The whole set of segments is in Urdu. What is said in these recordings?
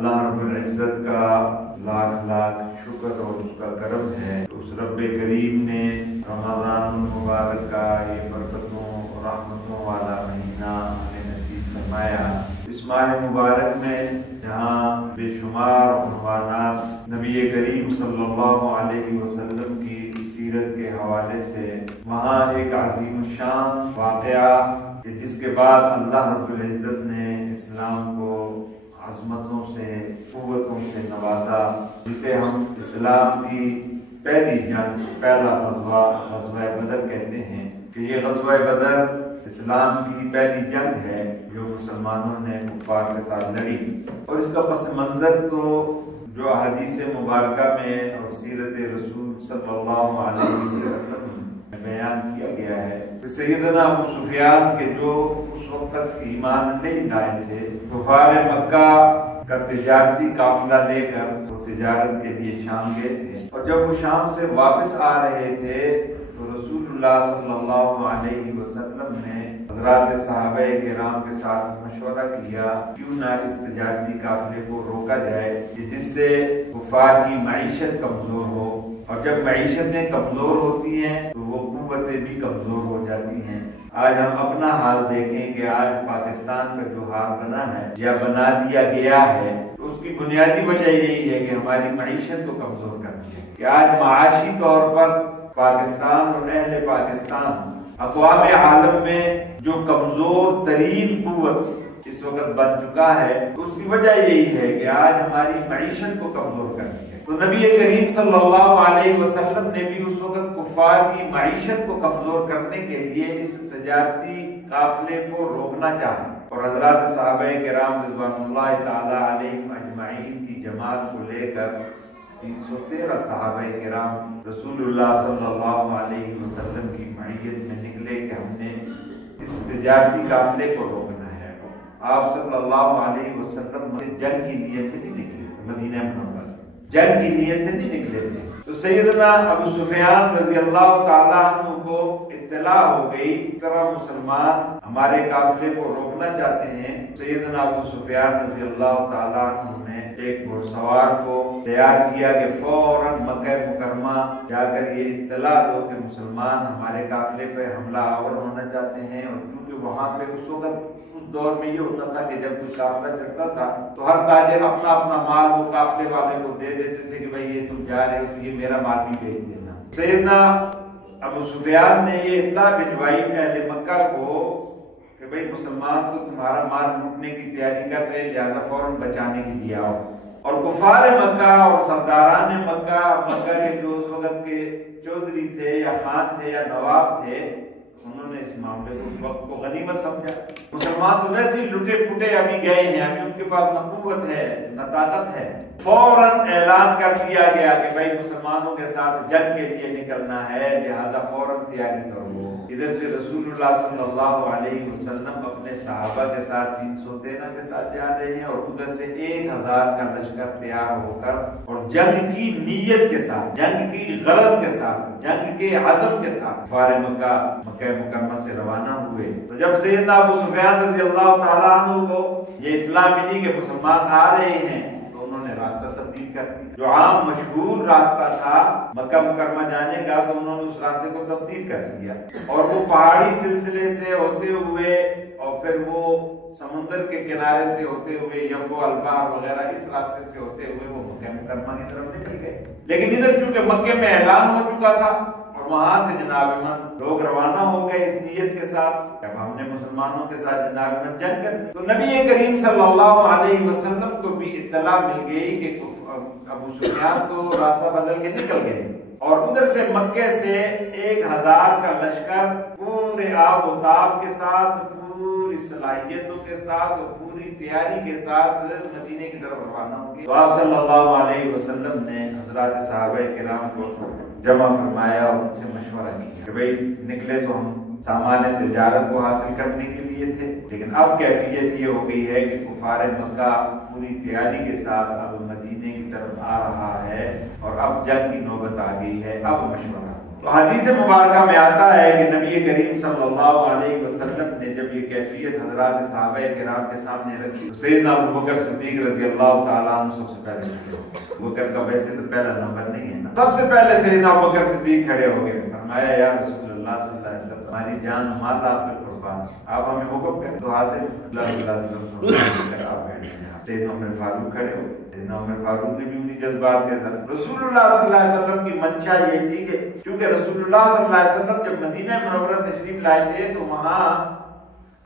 اللہ رب العزت کا لاکھ لاکھ شکر اور اس کا کرم ہے، اس رب کریم نے رمضان المبارک کا یہ برکتوں اور رحمتوں والا مہینہ ہمیں نصیب فرمایا۔ اس ماہ مبارک میں جہاں بے شمار عنوانات نبی کریم صلی اللہ علیہ وسلم کی سیرت کے حوالے سے، وہاں ایک عظیم الشان واقعہ کہ جس کے بعد اللہ رب العزت نے اسلام کو عظمتوں سے قوتوں سے نوازا، جسے ہم اسلام کی پہلی جنگ، پہلا غزوہ بدر کہتے ہیں کہ یہ غزوہ بدر اسلام کی پہلی جنگ ہے جو مسلمانوں نے کفار کے ساتھ لڑی، اور اس کا پس منظر تو جو احادیث مبارکہ میں اور سیرت رسول صلی اللہ علیہ وسلم میں بیان کیا گیا ہے کہ سیدنا ابو سفیان کے جو اس وقت ایمان نہیں لائے تھے، کفار مکہ کا تجارتی قافلہ لے کر وہ تجارت کے لیے شام گئے تھے، اور جب وہ شام سے واپس آ رہے تھے تو رسول اللہ صلی اللہ علیہ وسلم نے حضرات صحابہ کرام کے ساتھ مشورہ کیا کیوں نہ اس تجارتی قافلے کو روکا جائے کہ جس سے کفار کی معیشت کمزور ہو، اور جب معیشتیں کمزور ہوتی ہیں تو وہ قوتیں بھی کمزور ہو جاتی ہیں۔ آج ہم اپنا حال دیکھیں کہ آج پاکستان کا جو حال بنا ہے یا بنا دیا گیا ہے، تو اس کی بنیادی وجہ یہی ہے کہ ہماری معیشت کو کمزور کرتی ہے کہ آج معاشی طور پر پاکستان اور اہل پاکستان اقوام عالم میں جو کمزور ترین قوت اس وقت بن چکا ہے، تو اس کی وجہ یہی ہے کہ آج ہماری معیشت کو کمزور کرتی ہے۔ تو نبی کریم صلی اللہ علیہ وسلم نے بھی اس وقت کفار کی معیشت کو کمزور کرنے کے لیے اس تجارتی قافلے کو روکنا چاہا، اور حضرات صحابہ کرام رضوان اللہ تعالی علیہم اجمعین کی جماعت کو لے کر 313 صحابہ کرام رسول اللہ صلی اللہ علیہ وسلم کی معیت میں نکلے کہ ہم نے اس تجارتی قافلے کو روکنا ہے۔ آپ صلی اللہ علیہ وسلم جنگ کی نیت سے نہیں نکلے، مدینہ منورہ سے جنگ کی نیت سے نہیں نکلے تھے۔ تو سیدنا ابو سفیان رضی اللہ تعالیٰ عنہ کو اطلاع ہو گئی اس طرح مسلمان ہمارے قافلے کو روکنا چاہتے ہیں۔ سیدنا ابو سفیان رضی اللہ تعالیٰ عنہ نے ایک گھڑ سوار کو تیار کیا کہ فوراً مکہ مکرمہ جا کر یہ اطلاع دو کہ مسلمان ہمارے قافلے پہ حملہ آور ہونا چاہتے ہیں، اور چونکہ وہاں پہ اس وقت اس دور میں یہ ہوتا تھا کہ جب کوئی قافلہ چلتا تھا تو ہر تاجر اپنا اپنا مال وہ قافلے والے کو دے دیتے تھے کہ بھائی یہ تم جا رہے ہو تو یہ میرا مال بھی بھیج دینا۔ سیدنا ابو سفیان نے یہ اطلاع بھجوائی اہل مکہ کو کہ بھائی مسلمان تو تمہارا مال لوٹنے کی تیاری کر رہے، لہذا فوراً بچانے کے لیے آؤ۔ اور کفار مکہ اور سرداران مکہ کے جو اس وقت کے چودھری تھے یا خان تھے یا نواب تھے، انہوں نے اس معاملے کو اس وقت کو غنیمت سمجھا۔ مسلمان تو ویسے ہی لٹے پھٹے ابھی گئے ہیں، ابھی ان کے پاس نہ قوت ہے نہ طاقت ہے۔ فوراً اعلان کر دیا گیا کہ بھائی مسلمانوں کے ساتھ جنگ کے لیے نکلنا ہے، لہذا فوراً تیاری کرو۔ ادھر سے رسول اللہ صلی اللہ علیہ وسلم اپنے صحابہ کے ساتھ 313 کے ساتھ جا رہے ہیں، اور ادھر سے 1000 کا لشکر تیار ہو کر اور جنگ کی نیت کے ساتھ، جنگ کی غرض کے ساتھ، جنگ کے عزم کے ساتھ کفار مکہ مکرمہ سے روانہ ہوئے۔ تو جب سیدنا ابو سفیان رضی اللہ تعالیٰ عنہ کو یہ اطلاع ملی کہ مسلمان آ رہے ہیں تو انہوں نے راستہ تبدیل کر دیا۔ جو عام مشہور راستہ تھا مکہ مکرمہ جانے کا تو انہوں نے اس راستے کو تبدیل کر دیا، اور وہ پہاڑی سلسلے سے ہوتے ہوئے اور پھر وہ سمندر کے کنارے سے ہوتے ہوئے یمبو البحر وغیرہ اس راستے سے ہوتے ہوئے وہ مکہ مکرمہ کی طرف نکل گئے۔ لیکن ادھر چونکہ مکے میں اعلان ہو چکا تھا اور وہاں سے جناب من لوگ روانہ ہو گئے اس نیت کے ساتھ کہ ہم نے مسلمانوں کے ساتھ جناب من جنگ کرنی، تو نبی کریم صلی اللہ علیہ وسلم کو بھی اطلاع مل گئی کہ ابو سفیان تو راستہ بدل کے نکل گئے، اور ادھر سے مکے سے 1000 کا لشکر پورے آب و تاب کے ساتھ، پوری صلاحیتوں کے ساتھ اور پوری تیاری کے ساتھ مدینے کی طرف روانہ ہو گئے۔ تو آپ صلی اللہ علیہ وسلم نے حضرات صحابہ کرام کو جمع فرمایا اور ان سے مشورہ کیا کہ بھئی نکلے تو ہم سامان تجارت کو حاصل کرنے کے لیے تھے، لیکن اب کیفیت یہ ہو گئی ہے کہ کفار مکہ پوری تیاری کے ساتھ اب مدینے کی طرف آ رہا ہے اور اب جنگ کی نوبت آ گئی ہے، اب مشورہ تو حدیث مبارکہ میں آتا ہے کہ نبی کریم صلی اللہ علیہ وسلم نے جب یہ کیفیت حضرات صحابہ کرام کے سامنے رکھی تو سیدنا ابوبکر صدیق رضی اللہ تعالیٰ عنہ سب سے پہلے کھڑے ہو گئے۔ ابوبکر کا ویسے تو پہلا نمبر نہیں ہے نا، سب سے پہلے سیدنا ابوبکر صدیق کھڑے ہو گئے، فرمایا یا رسول اللہ صلی اللہ علیہ وسلم ہماری جان مال آپ پر قربان، آپ ہمیں حکم کریں تو حاضر اللہ صلی اللہ علیہ وسلم آپ بیٹھ گئے۔ سیدنا عمر فاروق کھڑے ہو، سیدنا عمر فاروق نے بھی انہی جذبات کے ساتھ، رسول اللہ صلی اللہ علیہ وسلم کی منشا یہ تھی کہ چونکہ رسول اللہ صلی اللہ علیہ وسلم جب مدینہ منورہ تشریف لائے تھے تو وہاں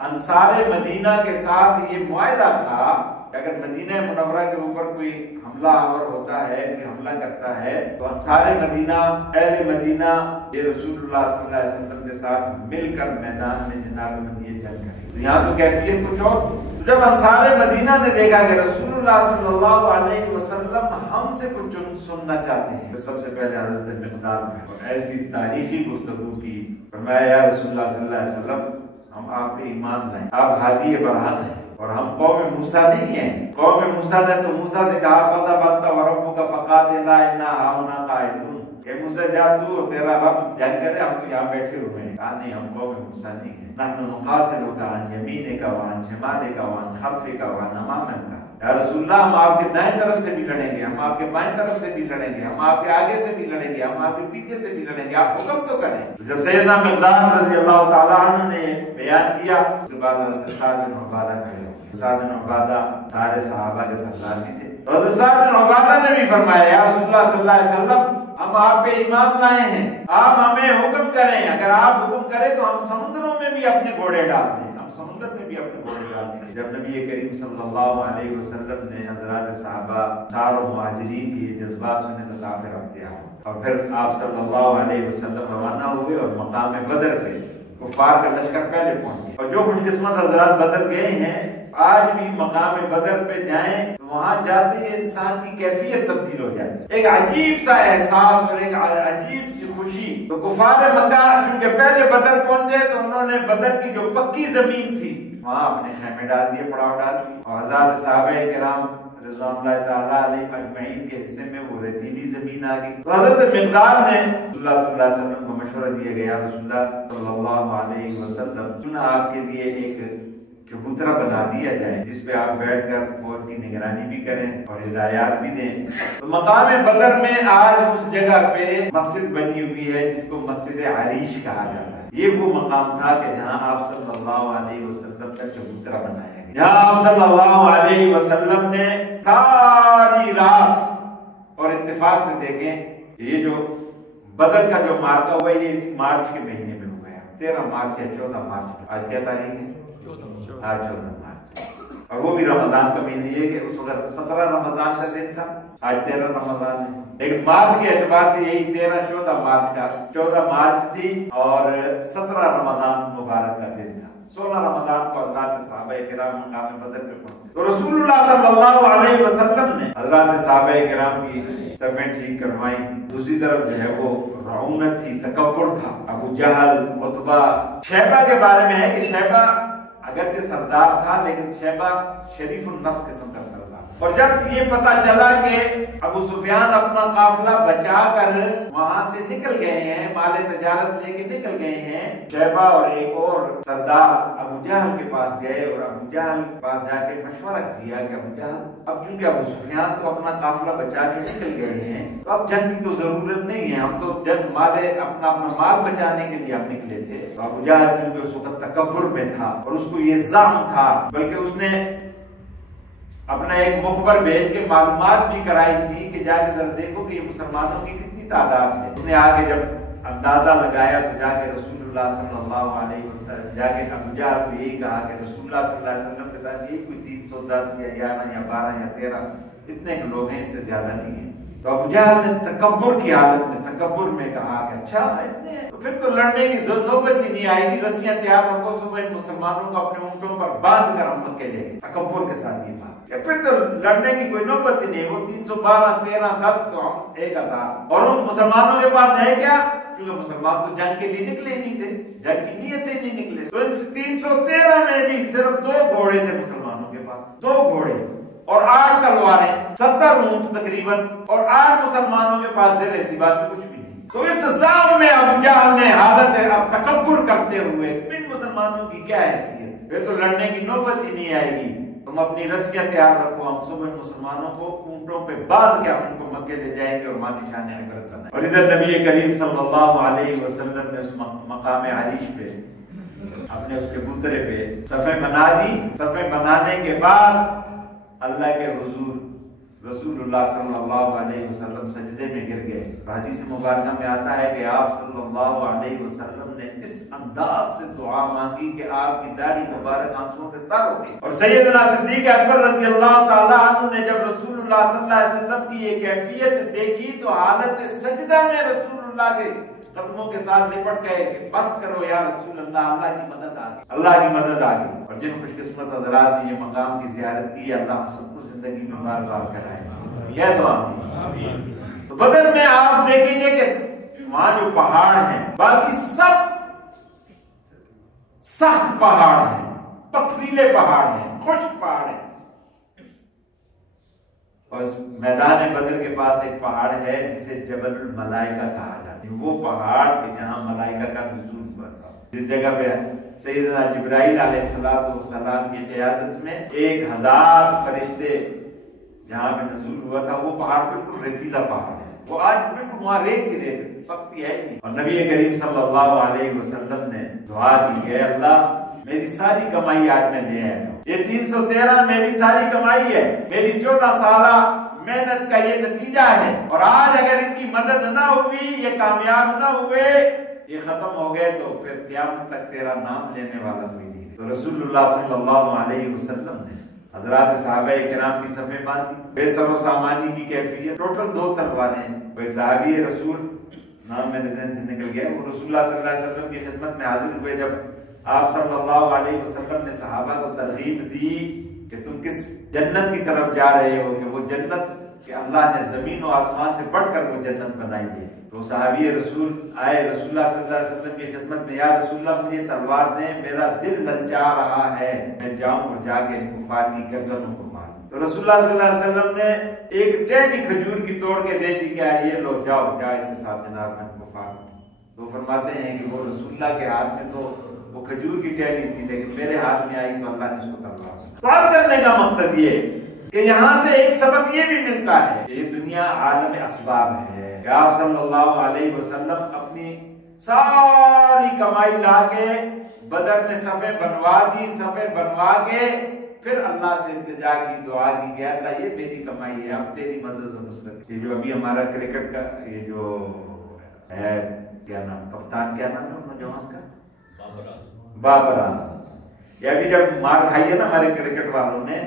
انصار مدینہ کے ساتھ یہ معاہدہ تھا کہ اگر مدینہ منورہ کے اوپر کوئی حملہ آور ہوتا ہے، کوئی حملہ کرتا ہے تو انصار مدینہ، اہل مدینہ یہ رسول اللہ صلی اللہ علیہ وسلم کے ساتھ مل کر میدان میں جناب میں یہ جنگ کریں۔ تو یہاں تو کیفیت کچھ اور تھی۔ جب انصار مدینہ نے دیکھا کہ رسول اللہ صلی اللہ علیہ وسلم ہم سے کچھ سننا چاہتے ہیں تو سب سے پہلے حضرت مقداد میں اور ایسی تاریخی گفتگو کی، فرمایا یا رسول اللہ صلی اللہ علیہ وسلم ہم آپ پہ ایمان لائیں، آپ ہادی برہان ہیں اور ہم قوم موسیٰ نہیں ہیں۔ قوم موسیٰ نے تو موسیٰ سے کہا فَذَهَبْ أَنْتَ وَرَبُّكَ فَقَاتِلَا إِنَّا هَاهُنَا قَاعِدُونَ کہ موسیٰ جا تو اور تیرا رب جنگ کرے، ہم تو یہاں بیٹھے ہوئے ہیں۔ کہا نہیں، ہم قوم موسیٰ نہیں ہیں، نحن نقاتلک عن یمینک وعن شمالک وعن خلفک وعن امامک۔ یا رسول اللہ ہم آپ کے دائیں طرف سے بھی لڑیں گے، ہم آپ کے بائیں طرف سے بھی لڑیں گے، ہم آپ کے آگے سے بھی لڑیں گے، ہم آپ کے پیچھے سے بھی لڑیں گے، آپ حکم تو کریں۔ جب سیدنا مقداد رضی اللہ تعالیٰ عنہ نے بیان کیا اس کے بعد حضرت سعد بن عبادہ کھڑے ہو۔ سعد بن عبادہ سارے صحابہ کے سردار بھی تھے۔ حضرت سعد بن عبادہ نے بھی فرمایا یا رسول اللہ صلی اللہ علیہ وسلم ہم آپ پہ ایمان لائے ہیں، آپ ہمیں حکم کریں، اگر آپ حکم کریں تو ہم سمندروں میں بھی اپنے گھوڑے ڈال دیں، ہم سمندر میں بھی اپنے گھوڑے ڈال دیں۔ جب نبی کریم صلی اللہ علیہ وسلم نے حضرات صحابہ انصار و مہاجرین کی یہ جذبات سنے تو کافر اختیار ہو، اور پھر آپ صلی اللہ علیہ وسلم روانہ ہوئے اور مقام بدر پہ کفار کا لشکر پہلے پہنچ گیا۔ اور جو خوش قسمت حضرات بدر گئے ہیں آج بھی مقام بدر پہ جائیں تو وہاں جاتے ہی انسان کی کیفیت تبدیل ہو جاتی ہے، ایک عجیب سا احساس اور ایک عجیب سی خوشی۔ تو کفار مکہ چونکہ پہلے بدر پہنچے تو انہوں نے بدر کی جو پکی زمین تھی وہاں اپنے خیمے ڈال دیے، پڑاؤ ڈال دیے، اور حضرات صحابہ کرام رضوان اللہ تعالیٰ علیہ اجمعین کے حصے میں وہ ریتیلی زمین آ گئی۔ تو حضرت مقداد نے رسول اللہ صلی اللہ علیہ وسلم کو مشورہ دیا گیا، رسول اللہ صلی اللہ علیہ وسلم چنا آپ کے لیے ایک چبوترا بنا دیا جائے جس پہ آپ بیٹھ کر فوج کی نگرانی بھی کریں اور ہدایات بھی دیں۔ تو مقام بدر میں آج اس جگہ پہ مسجد بنی ہوئی ہے جس کو مسجد عریش کہا جاتا ہے۔ یہ وہ مقام تھا کہ جہاں آپ صلی اللہ علیہ وسلم کا چبوترا بنایا گیا، جہاں آپ صلی اللہ علیہ وسلم نے ساری رات، اور اتفاق سے دیکھیں یہ جو بدر کا جو مارکا ہوا یہ اس مارچ کے مہینے میں ہوا ہے، 13 مارچ یا 14 مارچ، آج کیا تاریخ ہے؟ آج 14 مارچ، اور وہ بھی رمضان کا مہینے یہ کہ اس وقت 17 رمضان کا دن تھا، آج 13 رمضان ہے، لیکن مارچ کے اعتبار سے یہی 13-14 مارچ کا 14 مارچ تھی اور 17 رمضان مبارک کا دن تھا۔ 16 رمضان کو حضرات صحابہ کرام مقام بدر پہ پہنچے تو رسول اللہ صلی اللہ علیہ وسلم نے حضرات صحابہ کرام کی صفیں ٹھیک کروائی، دوسری طرف جو ہے وہ رعونت تھی، تکبر تھا۔ ابو جہل، عتبہ، شیبہ کے بارے میں ہے کہ شیبہ اگرچہ سردار تھا لیکن شیبہ شریف النفس قسم کا سردار، اور جب یہ پتا چلا کہ ابو سفیان اپنا قافلہ بچا کر وہاں سے نکل گئے ہیں، مال تجارت لے کے نکل گئے ہیں، شیبہ اور ایک اور سردار ابو جہل کے پاس گئے اور ابو جہل کے پاس جا کے مشورہ کیا کہ ابو جہل اب چونکہ ابو سفیان تو اپنا قافلہ بچا کے نکل گئے ہیں تو اب جنگ کی تو ضرورت نہیں ہے، ہم تو جنگ اپنا مال بچانے کے لیے ہم نکلے تھے۔ تو ابو جہل چونکہ اس وقت تکبر میں تھا اور اس کو یہ زعم تھا، بلکہ اس نے اپنا ایک مخبر بھیج کے معلومات بھی کرائی تھی کہ جا کے ذرا دیکھو کہ یہ مسلمانوں کی کتنی تعداد ہے۔ اس نے آگے جب اندازہ لگایا تو جا کے رسول اللہ صلی اللہ علیہ وسلم جا کے ابو جہل کو یہی کہا کہ رسول اللہ صلی اللہ علیہ وسلم کے ساتھ یہی کوئی 310 یا 11 یا 12 یا 13 اتنے لوگ ہیں، اس سے زیادہ نہیں ہیں۔ تو ابو جہل نے تکبر کی حالت میں تکبر میں کہا کہ اچھا اتنے ہیں تو پھر تو لڑنے کی نوبت ہی نہیں آئے گی، رسیاں تیار ہم کو صبح مسلمانوں کو اپنے اونٹوں پر باندھ کر ہم مکے لے گئے، تکبر کے ساتھ یہ بات کہ پھر تو لڑنے کی کوئی نوبت ہی نہیں، وہ 312 13 10 تو ہم 1000، اور ان مسلمانوں کے پاس ہے کیا؟ چونکہ مسلمان تو جنگ کے لیے نکلے نہیں تھے، جنگ کی نیت سے ہی نہیں نکلے، تو ان 313 میں بھی صرف 2 گھوڑے تھے مسلمانوں کے پاس، 2 گھوڑے اور 8 تلواریں، 70 اونٹ تقریباً، اور 8 مسلمانوں کے پاس زرہ تھی، باقی کچھ بھی نہیں۔ تو اس زام میں ابو جہل نے حالت اب تکبر کرتے ہوئے ان مسلمانوں کی کیا حیثیت، پھر تو لڑنے کی نوبت ہی نہیں آئے گی، تم اپنی رسیاں تیار رکھو، ہم صبح مسلمانوں کو اونٹوں پہ باندھ کے ہم ان کو مکے لے جائیں گے اور وہاں نشان عبرت بنائیں۔ اور ادھر نبی کریم صلی اللہ علیہ وسلم نے اس مقام عریش پہ اپنے اس کبوترے پہ صفیں بنا دی۔ صفیں بنانے کے بعد اللہ کے حضور رسول اللہ صلی اللہ علیہ وسلم سجدے میں گر گئے۔ حدیث مبارکہ میں آتا ہے کہ آپ صلی اللہ علیہ وسلم نے اس انداز سے دعا مانگی کہ آپ کی داڑھی مبارک آنسوؤں سے تر ہو گئی۔ اور سیدنا صدیق اکبر رضی اللہ تعالیٰ عنہ نے جب رسول اللہ صلی اللہ علیہ وسلم کی یہ کیفیت دیکھی تو حالت سجدہ میں رسول اللہ کے قدموں کے ساتھ لپٹ گئے کہ بس کرو یا رسول اللہ، اللہ کی مدد آ گئی، اللہ کی مدد آ گئی۔ اور جن خوش قسمت حضرات نے یہ مقام کی زیارت کی، اللہ ہم سب کو زندگی میں بار بار کرائے، یہ دعا۔ تو بدر میں آپ دیکھیں گے کہ وہاں جو پہاڑ ہیں باقی سب سخت پہاڑ ہیں، پتھریلے پہاڑ ہیں، خشک پہاڑ ہیں، اور اس میدان بدر کے پاس ایک پہاڑ ہے جسے جبل الملائکہ کہا جاتا ہے، وہ پہاڑ کہ جہاں ملائکہ کا نزول ہوا تھا، جس جگہ پہ سیدنا جبرائیل علیہ السلام کی قیادت میں 1000 فرشتے جہاں پہ نزول ہوا تھا، وہ پہاڑ بالکل ریتیلا پہاڑ ہے، وہ آج بالکل وہاں ریت ہی ریت، سختی ہے نہیں۔ اور نبی کریم صلی اللہ علیہ وسلم نے دعا دی ہے اللہ میری ساری کمائی آج میں لے آیا ہوں، یہ 313 میری ساری کمائی ہے، میری 14 سالہ محنت کا یہ نتیجہ ہے، اور آج اگر ان کی مدد نہ ہوئی، یہ کامیاب نہ ہوئے، یہ ختم ہو گئے تو پھر قیامت تک تیرا نام لینے والا کوئی نہیں۔ تو رسول اللہ صلی اللہ علیہ وسلم نے حضرات صحابہ کرام کی صفیں باندھی، بے سر و سامانی کی کیفیت، ٹوٹل 2 تلواریں، وہ ایک صحابی رسول، نام میرے ذہن سے نکل گیا، وہ رسول اللہ صلی اللہ علیہ وسلم کی خدمت میں حاضر ہوئے جب آپ صلی اللہ علیہ وسلم نے صحابہ کو ترغیب دی کہ تم کس جنت کی طرف جا رہے ہو، کہ وہ جنت کہ اللہ نے زمین و آسمان سے بڑھ کر وہ جنت بنائی ہے، تو صحابی رسول آئے رسول اللہ صلی اللہ علیہ وسلم کی خدمت میں، یا رسول اللہ مجھے تلوار دیں، میرا دل للچا رہا ہے، میں جاؤں اور جا کے کفار کی گردنوں کو ماروں۔ تو رسول اللہ صلی اللہ علیہ وسلم نے ایک ٹہنی کھجور کی توڑ کے دے دی کہ یہ لو جاؤ اس کے ساتھ جناب میں کفار۔ تو فرماتے ہیں کہ وہ رسول اللہ کے ہاتھ میں تو وہ کھجور کی ٹہنی تھی، لیکن میرے ہاتھ میں آئی تو اللہ نے اس کو تلوار۔ سوال کرنے کا مقصد یہ کہ یہاں سے ایک سبق یہ بھی ملتا ہے کہ یہ دنیا عالم اسباب ہے، کہ آپ صلی اللہ علیہ وسلم اپنی ساری کمائی لا کے بدر میں صفیں بنوا دی، صفیں بنوا کے پھر اللہ سے التجا کی، دعا کی کہ اللہ یہ میری کمائی ہے، اب تیری مدد و نصرت۔ یہ جو ابھی ہمارا کرکٹ کا یہ جو ہے کیا نام، کپتان کیا نام ہے نوجوان کا، بابر اعظم، یہ ابھی جب مار کھائی ہے نا ہمارے کرکٹ والوں نے،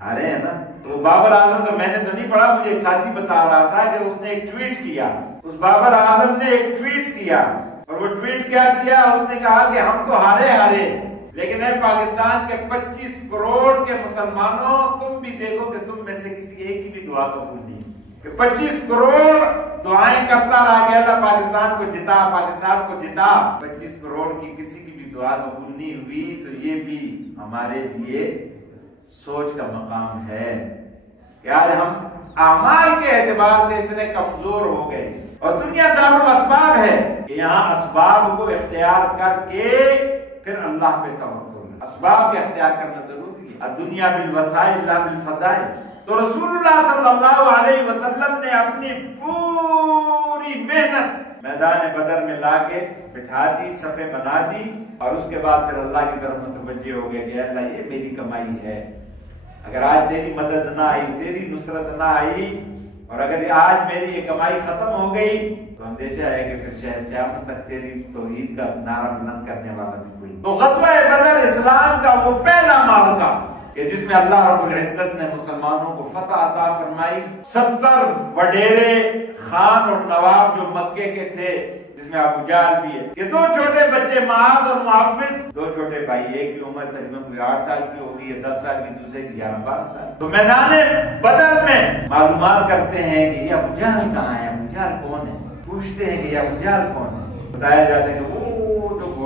ہارے ہیں نا، تو بابر اعظم کا میں نے تو نہیں پڑھا، مجھے ایک ساتھی بتا رہا تھا کہ اس نے ایک ٹویٹ کیا، اس بابر اعظم نے ایک ٹویٹ کیا، اور وہ ٹویٹ کیا کیا، اس نے کہا کہ ہم تو ہارے لیکن اے پاکستان کے 25 کروڑ کے مسلمانوں، تم بھی دیکھو کہ تم میں سے کسی ایک کی بھی دعا قبول نہیں، کہ 25 کروڑ دعائیں کرتا رہا کہ اللہ پاکستان کو جتا، پاکستان کو جتا، 25 کروڑ کی کسی کی بھی دعا قبول نہیں ہوئی۔ تو یہ بھی ہمارے لیے سوچ کا مقام ہے کہ آج ہم اعمال کے اعتبار سے اتنے کمزور ہو گئے، اور دنیا دار الاسباب ہے کہ یہاں اسباب کو اختیار کر کے پھر اللہ پہ توکل، اسباب کے اختیار کرنا ضروری ہے، الدنیا بالوسائل لا بالفضائل۔ تو رسول اللہ صلی اللہ علیہ وسلم نے اپنی پوری محنت میدان بدر میں لا کے بٹھا دی، صفیں بنا دی، اور اس کے بعد پھر اللہ کی طرف متوجہ ہو گئے کہ اللہ یہ میری کمائی ہے، اگر آج تیری مدد نہ آئی، تیری نصرت نہ آئی، اور اگر آج میری یہ کمائی ختم ہو گئی تو اندیشہ ہے کہ پھر شاید قیامت تک تیری توحید کا نعرہ بلند کرنے والا بھی کوئی۔ تو غزوہ بدر اسلام کا وہ پہلا معرکہ کہ جس میں اللہ رب العزت نے مسلمانوں کو فتح عطا فرمائی، 70 وڈیرے خان اور نواب جو مکے کے تھے، جس میں ابو جہل بھی ہے، یہ 2 چھوٹے بچے معاذ اور محفظ، 2 چھوٹے بھائی، ایک کی عمر تقریباً کوئی 8 سال کی ہوگی ہے، 10 سال کی، دوسرے کی 11-12 سال۔ تو میدان بدر میں معلومات کرتے ہیں کہ یہ ابو جہل کہاں ہے، ابو جہل کون ہے، پوچھتے ہیں کہ یہ ابو جہل کون ہے، بتایا جاتا ہے کہ وہ جو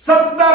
70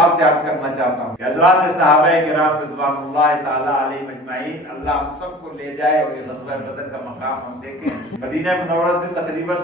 آپ سے عرض کرنا چاہتا ہوں کہ حضرات صحابہ کرام رضوان اللہ تعالی علیہم اجمعین اللہ ہم سب کو لے جائے اور یہ غزوہ بدر کا مقام ہم دیکھیں۔ مدینہ منورہ سے تقریباً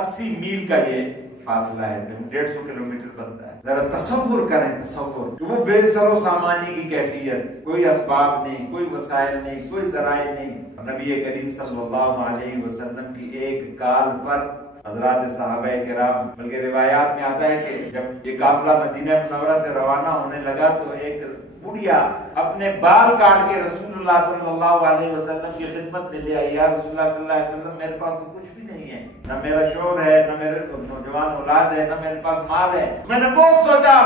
80 میل کا یہ فاصلہ ہے، 150 کلومیٹر بنتا ہے۔ ذرا تصور کریں، تصور کہ وہ بے سر و سامانی کی کیفیت، کوئی اسباب نہیں، کوئی وسائل نہیں، کوئی ذرائع نہیں، نبی کریم صلی اللہ علیہ وسلم کی ایک کال پر حضرات صحابہ کرام، بلکہ روایات میں آتا ہے کہ جب یہ قافلہ مدینہ منورہ سے روانہ ہونے لگا تو ایک بڑھیا اپنے بال کاٹ کے رسول اللہ صلی اللہ علیہ وسلم کی خدمت میں لے آئی، یا رسول اللہ صلی اللہ علیہ وسلم میرے پاس تو کچھ بھی نہیں ہے، نہ میرا شوہر ہے، نہ میرے نوجوان اولاد ہے، نہ میرے پاس مال ہے، میں نے بہت سوچا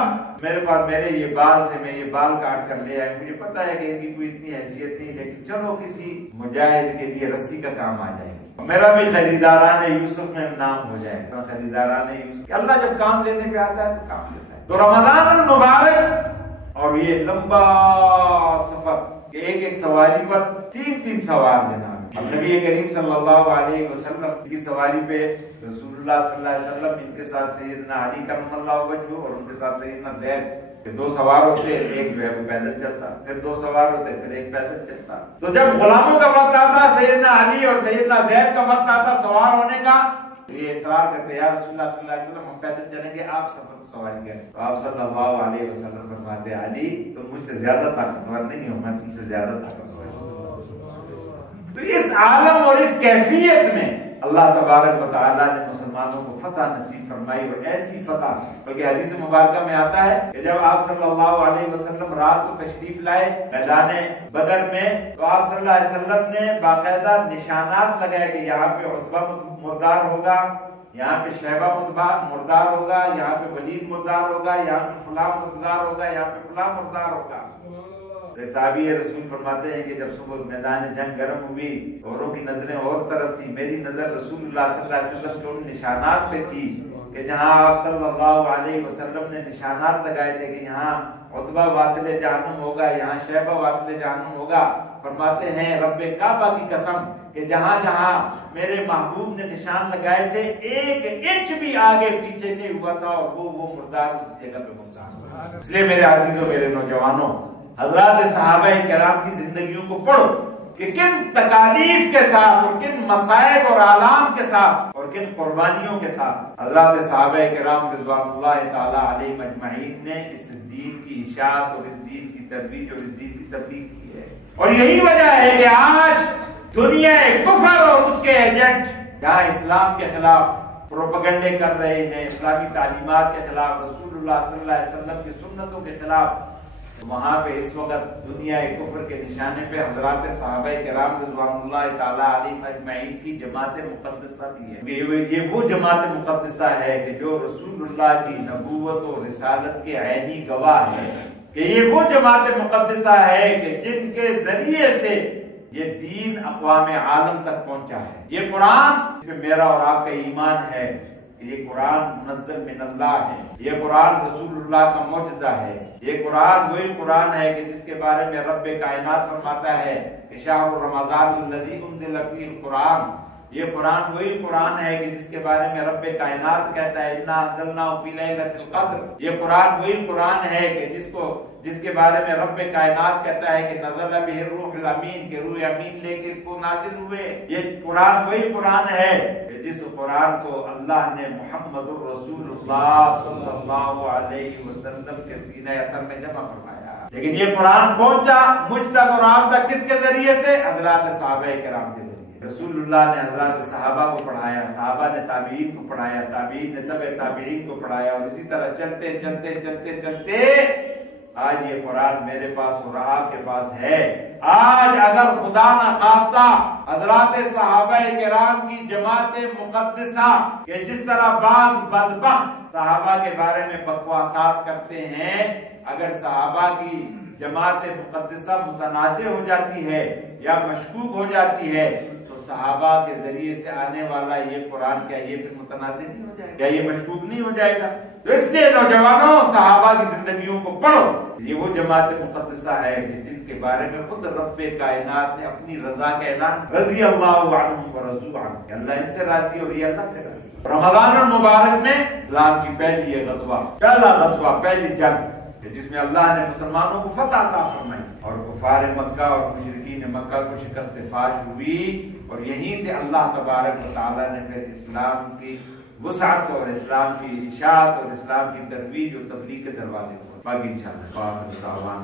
میرے پاس میرے یہ بال سے میں یہ بال کاٹ کر لے آئے، مجھے پتا ہے کہ ان کی کوئی اتنی حیثیت نہیں، لیکن چلو کسی مجاہد کے لیے رسی کا کام آ جائے گی، میرا بھی خریداران یوسف میں نام ہو جائے گا، خریداران یوسف، اللہ جب کام لینے پہ آتا ہے تو کام لیتا ہے۔ تو رمضان المبارک اور یہ لمبا سفر کہ ایک ایک سواری پر تین سوار جناب، اب نبی کریم صلی اللہ علیہ وسلم کی سواری پہ رسول اللہ صلی اللہ علیہ وسلم، ان کے ساتھ سیدنا علی کرم اللہ وجہہ اور ان کے ساتھ سیدنا زید، دو سوار ہوتے، ایک جو ہے وہ پیدل چلتا، پھر دو سوار ہوتے، پھر ایک پیدل چلتا۔ تو جب غلاموں کا وقت آتا، سیدنا علی اور سیدنا زید کا وقت آتا سوار ہونے کا، یہ اصرار کرتے یا رسول اللہ صلی اللہ علیہ وسلم ہم پیدل چلیں گے، آپ سفر سواری کریں۔ تو آپ صلی اللہ علیہ وسلم فرماتے علی تم مجھ سے زیادہ طاقتور نہیں ہو، میں تم سے زیادہ طاقتور ہوں۔ تو اس عالم اور اس کیفیت میں اللہ تبارک و تعالیٰ نے مسلمانوں کو فتح نصیب فرمائی، اور ایسی فتح بلکہ حدیث مبارکہ میں آتا ہے کہ جب آپ صلی اللہ علیہ وسلم رات کو تشریف لائے میدان بدر میں، تو آپ صلی اللہ علیہ وسلم نے باقاعدہ نشانات لگائے کہ یہاں پہ عتبہ مردار ہوگا، یہاں پہ شیبہ مردار ہوگا، یہاں پہ ولید مردار ہوگا، یہاں پہ فلاں مردار ہوگا، یہاں پہ فلاں مردار ہوگا۔ ایک صحابی رسول فرماتے ہیں کہ جب صبح میدان جنگ گرم ہوئی، اوروں کی نظریں اور طرف تھی، میری نظر رسول اللہ صلی اللہ علیہ وسلم کے ان نشانات پہ تھی کہ جہاں آپ صلی اللہ علیہ وسلم نے نشانات لگائے تھے کہ یہاں عتبہ واصل جہنم ہوگا، یہاں شیبہ واصل جہنم ہوگا۔ فرماتے ہیں رب کعبہ کی قسم کہ جہاں جہاں میرے محبوب نے نشان لگائے تھے ایک انچ بھی آگے پیچھے نہیں ہوا تھا، اور وہ مردار اس جگہ پہ مردار۔ اس لیے میرے عزیزوں، میرے نوجوانوں، حضرات صحابہ کرام کی زندگیوں کو پڑھو کہ کن تکالیف کے ساتھ اور کن مصائب اور آلام کے ساتھ اور کن قربانیوں کے ساتھ حضرات صحابہ کرام رضوان اللہ تعالی علیہم اجمعین نے اس دین کی اشاعت اور اس دین کی ترویج اور اس دین کی تبلیغ کی ہے۔ اور یہی وجہ ہے کہ آج دنیا کفر اور اس کے ایجنٹ جہاں اسلام کے خلاف پروپیگنڈے کر رہے ہیں، اسلامی تعلیمات کے خلاف، رسول اللہ صلی اللہ علیہ وسلم کی سنتوں کے خلاف، وہاں پہ اس وقت دنیا کفر کے نشانے پہ حضرات صحابہ کرام رضوان اللہ تعالی علیہم اجمعین کی جماعت مقدسہ بھی ہے۔ یہ وہ جماعت مقدسہ ہے کہ جو رسول اللہ کی نبوت اور رسالت کے عینی گواہ ہے، کہ یہ وہ جماعت مقدسہ ہے کہ جن کے ذریعے سے یہ دین اقوام عالم تک پہنچا ہے۔ یہ قرآن جس میں میرا اور آپ کا ایمان ہے کہ یہ قرآن منزل من اللہ ہے، یہ قرآن رسول اللہ کا معجزہ ہے، یہ قرآن وہی قرآن ہے کہ جس کے بارے میں رب کائنات فرماتا ہے کہ شہر رمضان الذی انزل فیہ القرآن، یہ قرآن وہی قرآن ہے کہ جس کے بارے میں رب کائنات کہتا ہے انا انزلناہ فی لیلۃ القدر، یہ قرآن وہی قرآن ہے کہ جس کے بارے میں رب کائنات کہتا ہے کہ نزل بہ الروح الامین، کہ روح امین لے کے اس کو نازل ہوئے۔ یہ قرآن وہی قرآن ہے کہ جس قرآن کو اللہ نے محمد الرسول اللہ صلی اللہ علیہ وسلم کے سینہ اطہر میں جمع فرمایا۔ لیکن یہ قرآن پہنچا مجھ تک اور آپ تک کس کے ذریعے سے؟ حضرات صحابہ کرام کے ذریعے۔ رسول اللہ نے حضرات صحابہ کو پڑھایا، صحابہ نے تابعین کو پڑھایا، تابعین نے تبع تابعین کو پڑھایا، اور اسی طرح چلتے چلتے چلتے چلتے آج یہ قرآن میرے پاس اور آپ کے پاس ہے۔ آج اگر خدا نہ خواستہ حضرات صحابہ کرام کی جماعت مقدسہ کہ جس طرح بعض بدبخت صحابہ کے بارے میں بکواسات کرتے ہیں، اگر صحابہ کی جماعت مقدسہ متنازع ہو جاتی ہے یا مشکوک ہو جاتی ہے، تو صحابہ کے ذریعے سے آنے والا یہ قرآن کیا یہ پھر متنازع نہیں ہو جائے گا؟ کیا یہ مشکوک نہیں ہو جائے گا؟ تو اس لیے نوجوانوں صحابہ کی زندگیوں کو پڑھو. یہ وہ جماعت مقدسہ ہے جن کے بارے میں خود رب کائنات نے اپنی رضا کا اعلان رضی اللہ عنہم ورضوا عنہ کہ اللہ ان سے راضی اور یہ اللہ سے راضی. رمضان المبارک میں اسلام کی پہلی یہ غزوہ، پہلا غزوہ، پہلی جنگ جس میں اللہ نے مسلمانوں کو فتح عطا فرمائی اور کفار مکہ اور مشرکین مکہ کو شکست فاش ہوئی، اور یہیں سے اللہ تبارک و تعالیٰ نے پھر اسلام کی وسعت اور اسلام کی اشاعت اور اسلام کی ترویج اور تبلیغ کے دروازے کو باقی انشاءاللہ